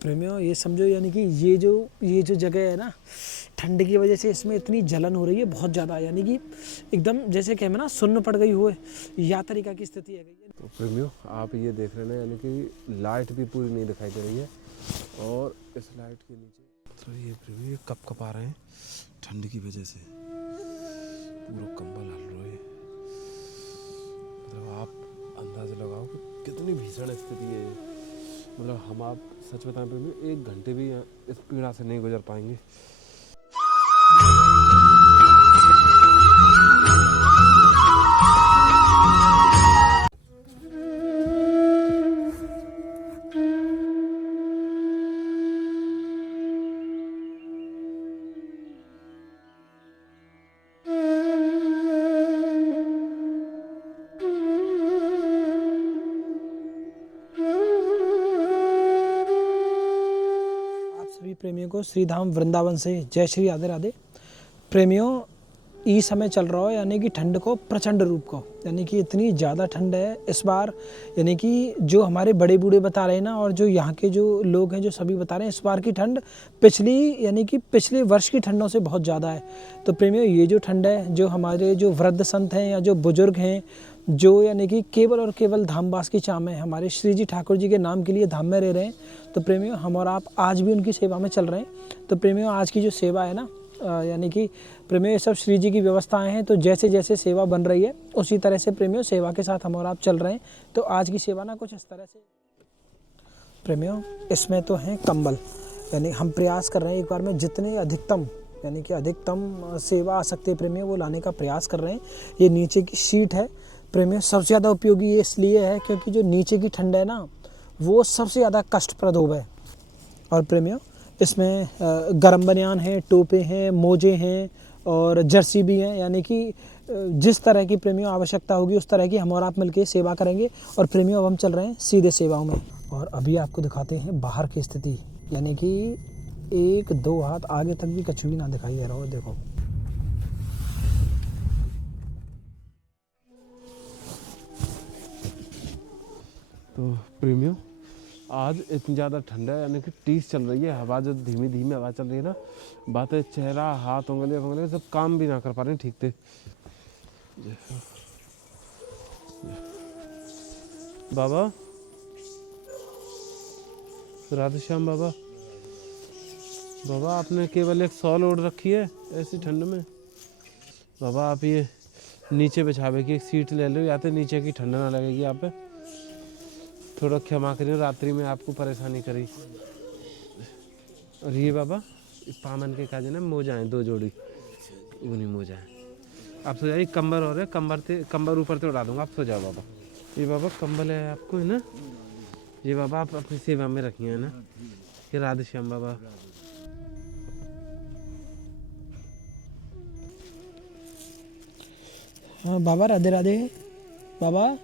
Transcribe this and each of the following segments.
प्रेमियों ये समझो यानी कि ये जो जगह है ना, ठंड की वजह से इसमें इतनी जलन हो रही है बहुत ज़्यादा, यानी कि एकदम जैसे कहते हैं ना सुन्न पड़ गई हो या तरीका की स्थिति है। तो प्रेमियों आप ये देख रहे हैं यानी कि लाइट भी पूरी नहीं दिखाई दे रही है और इस लाइट के नीचे तो ये प्रेमियों कप आ रहे हैं ठंड की वजह से, पूरा कंबल हल रहा है। मतलब आप अंदाज़ा लगाओ कि कितनी भीषण स्थिति है। मतलब हम आप सच बताएं प्रेमियों 1 घंटे भी इस पीड़ा से नहीं गुजर पाएंगे। प्रेमियों को श्री धाम वृंदावन से जय श्री राधे राधे। प्रेमियों ये समय चल रहा है यानी कि ठंड को प्रचंड रूप को, यानी कि इतनी ज़्यादा ठंड है इस बार, यानी कि जो हमारे बड़े बूढ़े बता रहे हैं ना और जो यहाँ के जो लोग हैं जो सभी बता रहे हैं इस बार की ठंड पिछले वर्ष की ठंडों से बहुत ज़्यादा है। तो प्रेमियों ये जो ठंड है, जो हमारे जो वृद्ध संत हैं या जो बुजुर्ग हैं जो यानी कि केवल और केवल धामवास की चाह में हमारे श्री जी ठाकुर जी के नाम के लिए धाम में रह रहे हैं, तो प्रेमियों हम और आप आज भी उनकी सेवा में चल रहे हैं। तो प्रेमियों आज की जो सेवा है ना, यानी कि प्रेमियों ये सब श्री जी की व्यवस्थाएं हैं, तो जैसे जैसे सेवा बन रही है उसी तरह से प्रेमियों सेवा के साथ हम और आप चल रहे हैं। तो आज की सेवा ना कुछ इस तरह से प्रेमियों, इसमें तो हैं कंबल, यानी हम प्रयास कर रहे हैं एक बार में जितने अधिकतम यानी कि अधिकतम सेवा आ सकती है प्रेमियों वो लाने का प्रयास कर रहे हैं। ये नीचे की शीट है प्रेमियों, सबसे ज़्यादा उपयोगी ये इसलिए है क्योंकि जो नीचे की ठंड है ना वो सबसे ज़्यादा कष्टप्रद हो है। और प्रेमियों इसमें गर्म बनियान है, टोपे हैं, मोजे हैं और जर्सी भी हैं, यानी कि जिस तरह की प्रेमियों आवश्यकता होगी उस तरह की हम और आप मिलकर सेवा करेंगे। और प्रेमियों अब हम चल रहे हैं सीधे सेवाओं में। और अभी आपको दिखाते हैं बाहर की स्थिति, यानी कि 1-2 हाथ आगे तक भी कछु भी ना दिखाई दे रहा हो। देखो तो प्रेमियों आज इतनी ज़्यादा ठंड है यानी कि 30 चल रही है, हवा जो धीमी धीमी हवा चल रही है ना, बातें चेहरा हाथ उंगली सब काम भी ना कर पा रहे हैं ठीक से। बाबा राधे श्याम बाबा, बाबा आपने केवल एक शॉल ओढ़ रखी है ऐसी ठंड में। बाबा आप ये नीचे बिछावे की एक सीट ले लो, या तो नीचे की ठंड ना लगेगी आप पे। थोड़ा क्षमा करिए रात्रि में आपको परेशानी करी। और ये बाबा पामन के काजे ना मोजा हैं 2 जोड़ी, वो नहीं मोजा है। आप सो जाइए, कंबल और है, कंबल ऊपर से उड़ा दूंगा, आप सो जाओ बाबा। ये बाबा कंबल है आपको है ना, ये बाबा आप अपनी सेवा में रखिए है ना। ये राधे श्याम बाबा। हाँ बाबा राधे राधे। बाबा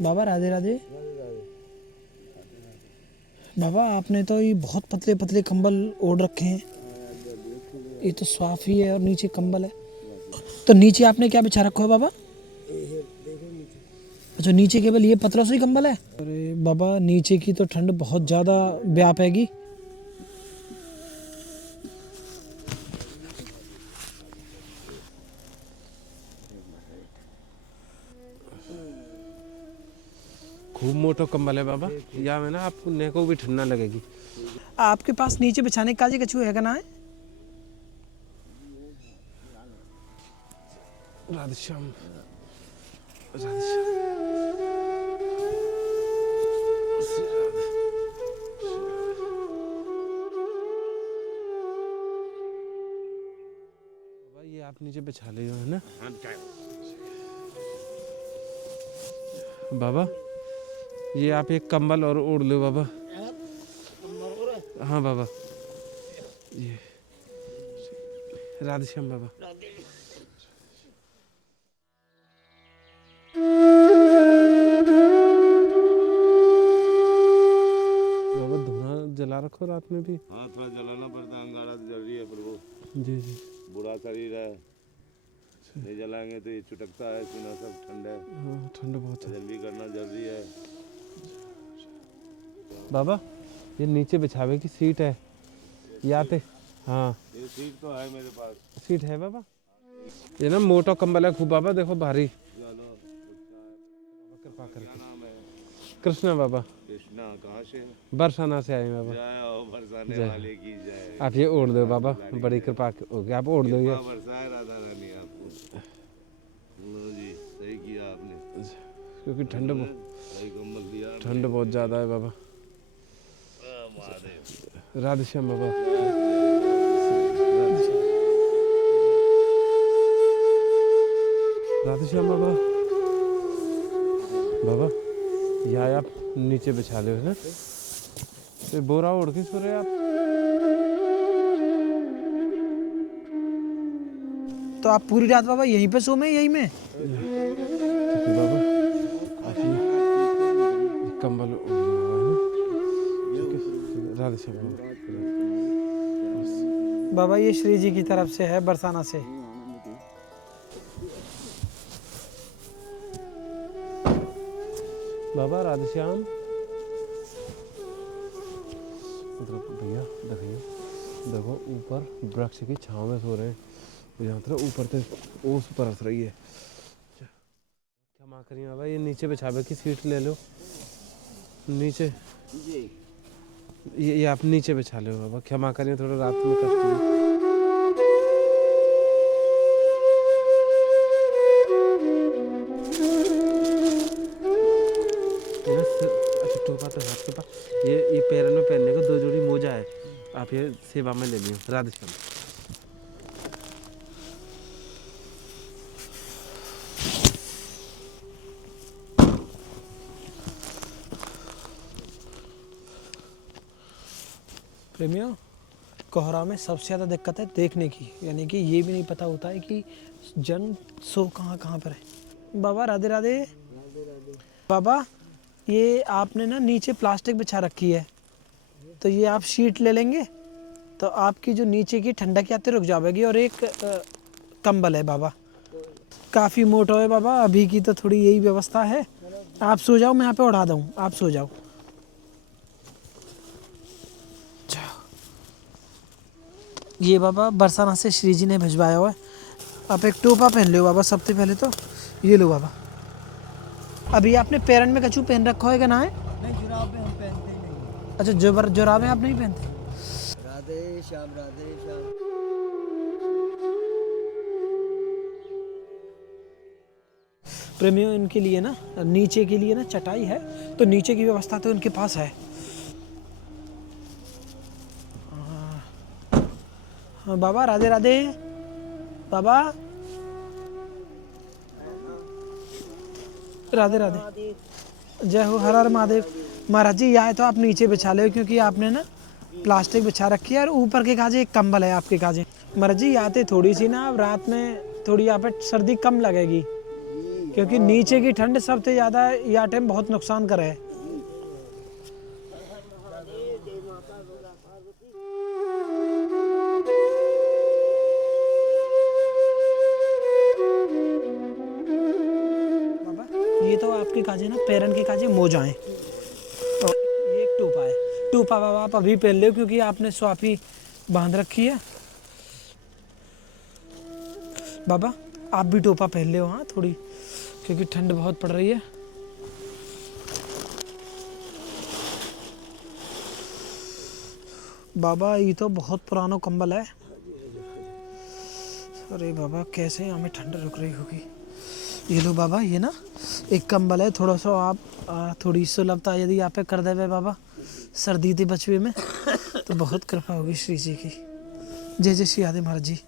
बाबा राधे राधे। बाबा आपने तो ये बहुत पतले पतले कंबल ओढ़ रखे हैं, ये तो साफ ही है और नीचे कंबल है। तो नीचे आपने क्या बिछा रखा है बाबा? अच्छा नीचे केवल ये पतला सा ही कंबल है। अरे बाबा नीचे की तो ठंड बहुत ज़्यादा व्यापेगी। खूब मोटो कंबल है बाबा, या में ना आपको ने को भी ठंड ना लगेगी। आपके पास नीचे बिछाने का कछु है ना? है राधे श्याम राधे श्याम। बाबा ये आप नीचे बिछा ले है ना बाबा, ये आप एक कंबल और ओढ़ लो बाबा। हाँ बाबा, ये राधे श्याम बाबा। बाबा धुआं जला रखो रात में भी? हाँ थोड़ा जलाना पड़ता है, अंगारा तो जरूरी है प्रभु। जी जी। बुरा शरीर है, नहीं जलाएंगे तो ये चुटकता है, सुना सब ठंड है। हाँ ठंड बहुत है, जल्दी करना जरूरी है। बाबा ये नीचे बिछावे की सीट है या ते हाँ ये सीट तो है मेरे पास। सीट है बाबा। ये ना मोटा कंबल है खूब बाबा, देखो भारी। चलो कृपा क्या करके। नाम है? कृष्णा बाबा, कृष्णा। कहाँ से? बरसाना से आए बाबा। जय हो बरसाने जय। वाले की जय। आप ये ओढ़ दो बाबा, बड़ी कृपा होगी, आप ओढ़ दो ये। कृपा बरसाए राधा रानी आपको। लो जी, सही किया आपने, क्योंकि ठंड सही कम्बल दिया आपने। ठंड बहुत ज़्यादा है बाबा। महादेव। राधे श्याम बाबा। राधे श्याम बाबा। बाबा या आप नीचे बिछा लो है ना, तो बोरा ओढ़ के सो रहे आप। तो आप पूरी रात बाबा यहीं पे सो में, यहीं में? बाबा आप ये कंबल ओढ़ लो बाबा, है ना? राधे श्याम बाबा। बाबा ये श्री जी की तरफ से है, बरसाना से। बाबा राधे श्याम। भैया देखिए, देखो ऊपर वृक्ष की छांव में सो रहे हैं, यहाँ तरह ऊपर से ओस बरस रही है। क्षमा करिए बाबा, ये नीचे बिछावे की सीट ले लो, नीचे ये आप नीचे बिछा लो बाबा। क्षमा करिए, थोड़ा रात में कष्ट हुई। अच्छा टोपा तो हाथ के पास, ये पैरों में पहनने को 2 जोड़ी मोजा है, आप ये सेवा में ले लियो। राधे श्याम। प्रेमियों, कोहरा में सबसे ज़्यादा दिक्कत है देखने की, यानी कि ये भी नहीं पता होता है कि जन सो कहाँ कहाँ पर है। बाबा राधे राधे। बाबा ये आपने ना नीचे प्लास्टिक बिछा रखी है, तो ये आप शीट ले लेंगे तो आपकी जो नीचे की ठंडक आती रुक जाएगी। और एक कंबल है बाबा, काफ़ी मोटा है बाबा, अभी की तो थोड़ी यही व्यवस्था है। आप सो जाओ, मैं यहाँ पे उड़ा दूँ, आप सो जाओ। ये बाबा बरसाना से श्री जी ने भिजवाया हुआ है। आप एक टोपा पहन लो बाबा, सबसे पहले तो ये लो बाबा। अभी आपने पैरन में कछू पहन रखा होगा ना? है नहीं, जुराबें हम पहनते ही नहीं। अच्छा, जोराबें आप नहीं पहनते? राधे श्याम, राधे श्याम। प्रेमियों, इनके लिए ना नीचे के लिए ना चटाई है, तो नीचे की व्यवस्था तो इनके पास है। हाँ बाबा राधे राधे। बाबा राधे राधे। जय हो, हर हर महादेव। महाराज जी यहाँ तो आप नीचे बिछा लो, क्योंकि आपने ना प्लास्टिक बिछा रखी है और ऊपर के काजे एक कंबल है आपके काजे। महाराज जी आते थोड़ी सी ना, अब रात में थोड़ी यहाँ पे सर्दी कम लगेगी, क्योंकि नीचे की ठंड सबसे ज़्यादा यह टाइम बहुत नुकसान करे है। ये तो आपके काजे ना पैरन के काजे मोजा हैं, और ये एक टोपा है। टोपा बाबा आप अभी पहन लो, क्योंकि आपने स्वाफी बांध रखी है। बाबा आप भी टोपा पहन लो, हाँ थोड़ी, क्योंकि ठंड बहुत पड़ रही है। बाबा ये तो बहुत पुराना कंबल है। अरे बाबा कैसे हमें ठंड रुक रही होगी। ये लो बाबा, ये ना एक कंबल है, थोड़ा सा आप थोड़ी सुलभता यदि आप पे कर देवे बाबा सर्दी थी बचवे में, तो बहुत कृपा होगी श्री जी की। जय जय श्री आदि महाराज जी।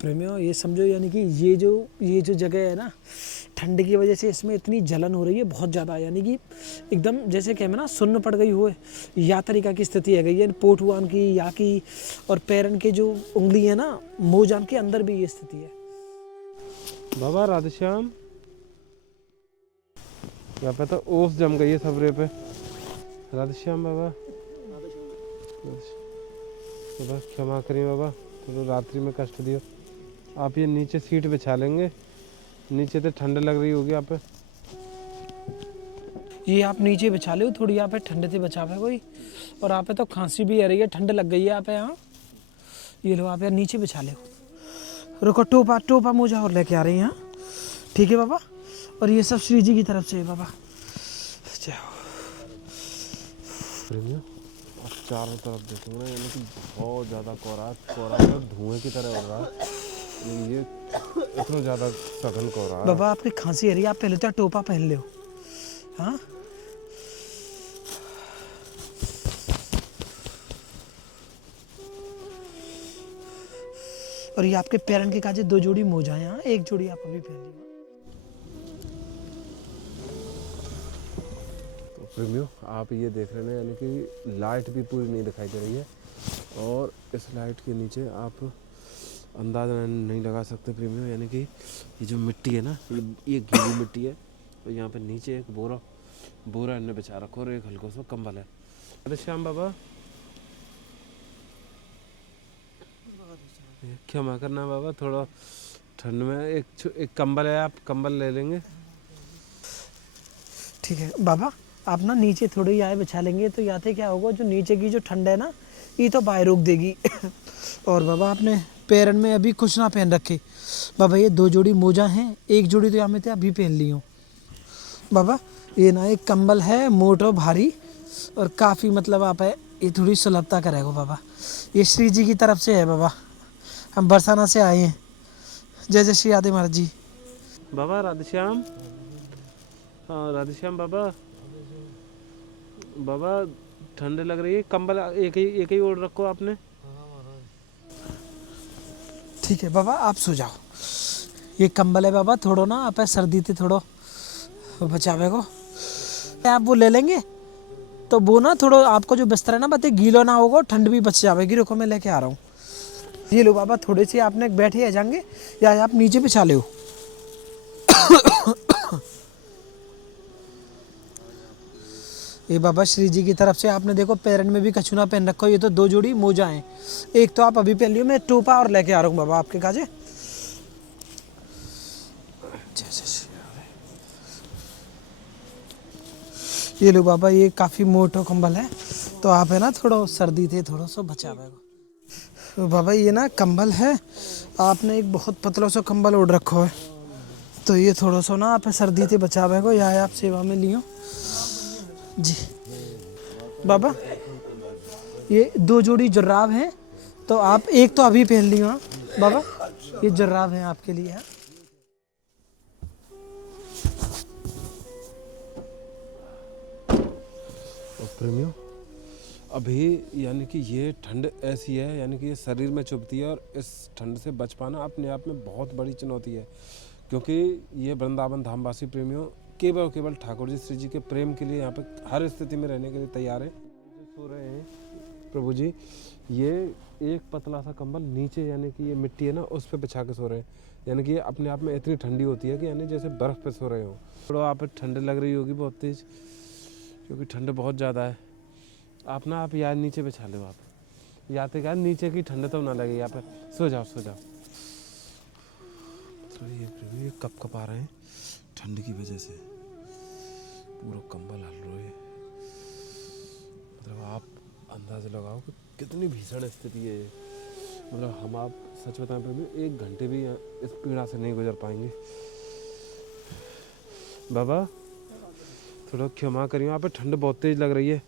प्रेमियों ये समझो, यानी कि ये जो जगह है ना, ठंड की वजह से इसमें इतनी जलन हो रही है बहुत ज़्यादा, यानी कि एकदम जैसे कहते ना सुन्न पड़ गई हुए या तरीका की स्थिति है गई है। पोटुआन की या की और पैरन के जो उंगली है ना, मोजान के अंदर भी ये स्थिति है। बाबा राधे श्याम। यहाँ पे तो ओस जम गई है सबरे पे। राधे श्याम बाबा। बाबा क्षमा करिए बाबा, तो रात्रि में कष्ट दियो। आप ये नीचे सीट बिछा लेंगे, नीचे तो ठंड लग रही होगी आप पे। ये आप नीचे बिछा लो, थोड़ी यहाँ पे ठंड से बचावे कोई। और यहाँ पे तो खांसी भी आ रही है, ठंड लग गई है यहाँ पे। यहाँ ये लो आप यार नीचे बिछा लो। रुको, टोपा टोपा मोजा और लेके आ रही हैं यहाँ, ठीक है बाबा। और ये सब श्री जी की तरफ से है बाबा। जाओ। प्रेमियों, आप चारों तरफ देखोगे ना, यानी कि बहुत ज़्यादा कोहरा तो धुएं की तरह हो रहा है। ये इतना ज़्यादा सघन कोहरा है। बाबा आपकी खांसी आ रही है, आप पहले तो टोपा पहन लो। हाँ और ये आपके पैरन के काजे 2 जोड़ी मोजा हैं, एक जोड़ी आप अभी पहन लीजिए। तो प्रेमियों, आप ये देख रहे हैं, यानी कि लाइट भी पूरी नहीं दिखाई दे रही है। और इस लाइट के नीचे आप अंदाज़ा नहीं लगा सकते प्रेमियों, यानी कि ये जो मिट्टी है ना, ये गीली मिट्टी है। और यहाँ पे नीचे एक बोरा इन्हें बिछा रखो और एक हल्का सा कंबल है। अरे श्याम बाबा, क्षमा करना बाबा, थोड़ा ठंड में एक कंबल है, आप कंबल ले लेंगे। ठीक है बाबा, आप ना नीचे थोड़ी आए बिछा लेंगे तो याते क्या होगा, जो नीचे की जो ठंड है ना, ये तो बाहर रोक देगी। और बाबा आपने पैरन में अभी कुछ ना पहन रखे बाबा, ये 2 जोड़ी मोजा हैं, एक जोड़ी तो यहाँ में थे अभी पहन ली हूँ बाबा। ये ना एक कंबल है मोटो भारी, और काफ़ी मतलब आप है, ये थोड़ी सुलभता करेगा बाबा। ये श्री जी की तरफ से है बाबा, हम बरसाना से आए हैं। जय जय श्री आदि महाराज जी। बाबा राधेश्याम, हाँ राधेश्याम बाबा, बाबा ठंड लग रही है, कंबल एक ही ओढ़ रखो आपने। ठीक है बाबा, आप सो जाओ। ये कंबल है बाबा, थोड़ो ना आप सर्दी थे थोड़ो बचावे को, आप वो ले लेंगे तो वो ना थोड़ो आपको जो बिस्तर है ना बते गीलो ना होगा, ठंड भी बच जाएगी। रुको मैं लेके आ रहा हूँ। ये लो बाबा, थोड़े से आपने बैठे आ जाएंगे या आप नीचे बिछा ले। ये बाबा श्री जी की तरफ से आपने देखो पैरन में भी कछुना पहन रखो, ये तो 2 जोड़ी मोजा हैं, एक तो आप अभी पहन लियो, मैं टोपा और लेके आ रहा हूँ बाबा आपके काजे। ये लो बाबा, ये काफ़ी मोटो कंबल है, तो आप है ना थोड़ा सर्दी थे थोड़ा सा बचा पाएगा। तो बाबा ये ना कंबल है, आपने एक बहुत पतला सा कंबल ओढ़ रखो है, तो ये थोड़ा सा ना आप सर्दी से बचा पाएगा, या आप सेवा में लियो जी। बाबा ये 2 जोड़ी जुर्राब हैं, तो आप एक तो अभी पहन लियो। हाँ बाबा, ये जुर्राब हैं आपके लिए। हाँ और प्रेमियों, अभी यानी कि ये ठंड ऐसी है, यानी कि ये शरीर में चुभती है, और इस ठंड से बच पाना अपने आप में बहुत बड़ी चुनौती है। क्योंकि ये वृंदावन धामवासी प्रेमियों केवल ठाकुर जी श्री जी के प्रेम के लिए यहाँ पे हर स्थिति में रहने के लिए तैयार है। जो सो रहे हैं प्रभु जी, ये एक पतला सा कंबल नीचे, यानी कि ये मिट्टी है ना, उस पर बिछा के सो रहे हैं। यानी कि ये अपने आप में इतनी ठंडी होती है कि यानी जैसे बर्फ़ पे सो रहे हो। थोड़ा आप ठंड लग रही होगी बहुत तेज़, क्योंकि ठंड बहुत ज़्यादा है। आप यार नीचे बिछा लो, आप याते क्या नीचे की ठंड तो ना लगे, यहाँ पे सो जाओ। तो ये कप आ रहे हैं ठंड की वजह से, पूरा कंबल हल रहे हैं। मतलब आप अंदाज़ा लगाओ कि कितनी भीषण स्थिति है ये। मतलब हम आप सच बताएं पे 1 घंटे भी इस पीड़ा से नहीं गुजर पाएंगे। बाबा थोड़ा क्षमा करिए, यहाँ पे ठंड बहुत तेज़ लग रही है।